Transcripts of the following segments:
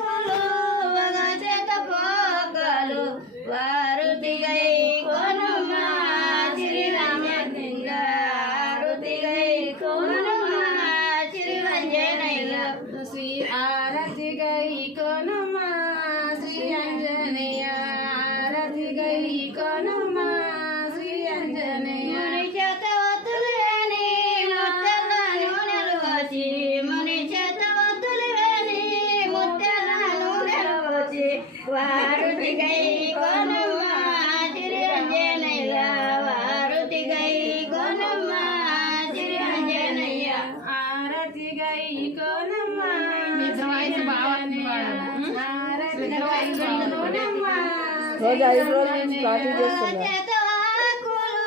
ఆకులు ఒక చేత పోకలు వారుతిగై కొనుమా శ్రీరామలింగ ఆరుతిగై కొనుమా శ్రీరంజనయ్య శ్రీ ఆరతిగై కొనుమా శ్రీ అంజనేయ ఆరతిగై కొనుమా శ్రీ అంజనేయ ముని చేత వత్తులేని ముత్తెల నూనెలు వచ్చి ముని చేత వత్తులేని ముత్తెల నూనెలు వచ్చి వారుతిగై కొనుమా శ్రీరంజనయ్య వారుతిగై కొనుమా శ్రీరంజనయ్య ఆరతిగై కొనుమా రోజు 5 రోజుల నుంచి పార్టీ చేస్తున్నారు. చేత ఆకులు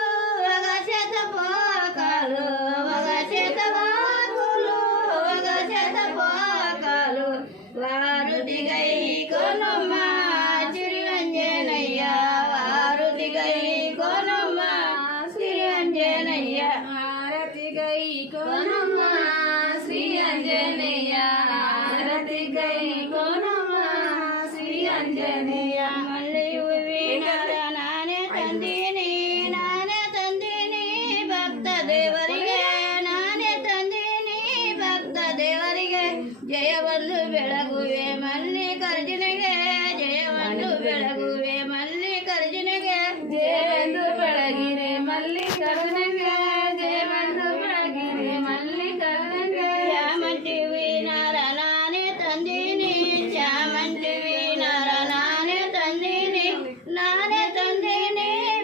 ఒక చేత పోకలు ఒక చేత ఆకులు ఒక చేత పోకలు వారుతిగై కొనుమా శ్రీరంజనయ్య వారుతిగై కొనుమా శ్రీరంజనయ్య ఆరతిగై కొనుమా శ్రీ అంజనేయ ఆరతిగై కొనుమా శ్రీ అంజనేయ మళ్ళీ నానే ತಂದಿನಿ ಭಕ್ತ ದೇವರಿಗೆ ನಾನೇ ತಂದಿನಿ ಭಕ್ತ ದೇವರಿಗೆ ಜಯವನ್ನು ಬೆಳಗುವೆ ಮಲ್ಲಿಕಾರ್ಜುನಿಗೆ ಜಯವನ್ನು ಬೆಳಗುವೆ ಮಲ್ಲಿಕಾರ್ಜುನಿಗೆ ಜಯವೆಂದು ಬೆಳಗಿರೆ ಮಲ್ಲಿಕಾರ್ಜುನಿಗೆ ಜಯವೆಂದು ಬೆಳಗಿರೆ ಮಲ್ಲಿಕಾರ್ಜುನಿಗೆ ಚಾಮಂತಿ ವೀಣಾರ ನಾನೇ ತಂದಿನಿ ಚಾಮಂತಿ ವೀಣಾರ ನಾನೇ ತಂದಿನಿ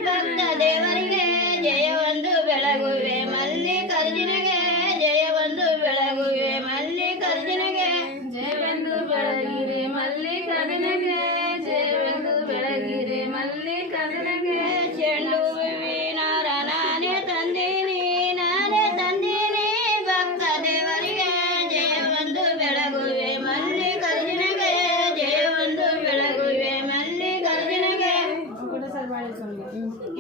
ಭಕ್ತ ದೇವರಿಗೆ ಜಯವನ್ನು ಬೆಳಗುವೆ ಮಲ್ಲಿಕಾರ್ಜುನಿಗೆ ಜಯವನ್ನು ಬೆಳಗುವೆ ಮಲ್ಲಿಕಾರ್ಜುನಿಗೆ ಜಯವೆಂದು ಬೆಳಗಿರೆ ಮಲ್ಲಿಕಾರ್ಜುನಿಗೆ ಜಯವೆಂದು ಬೆಳಗಿರೆ ಮಲ್ಲಿಕಾರ್ಜುನಿಗೆ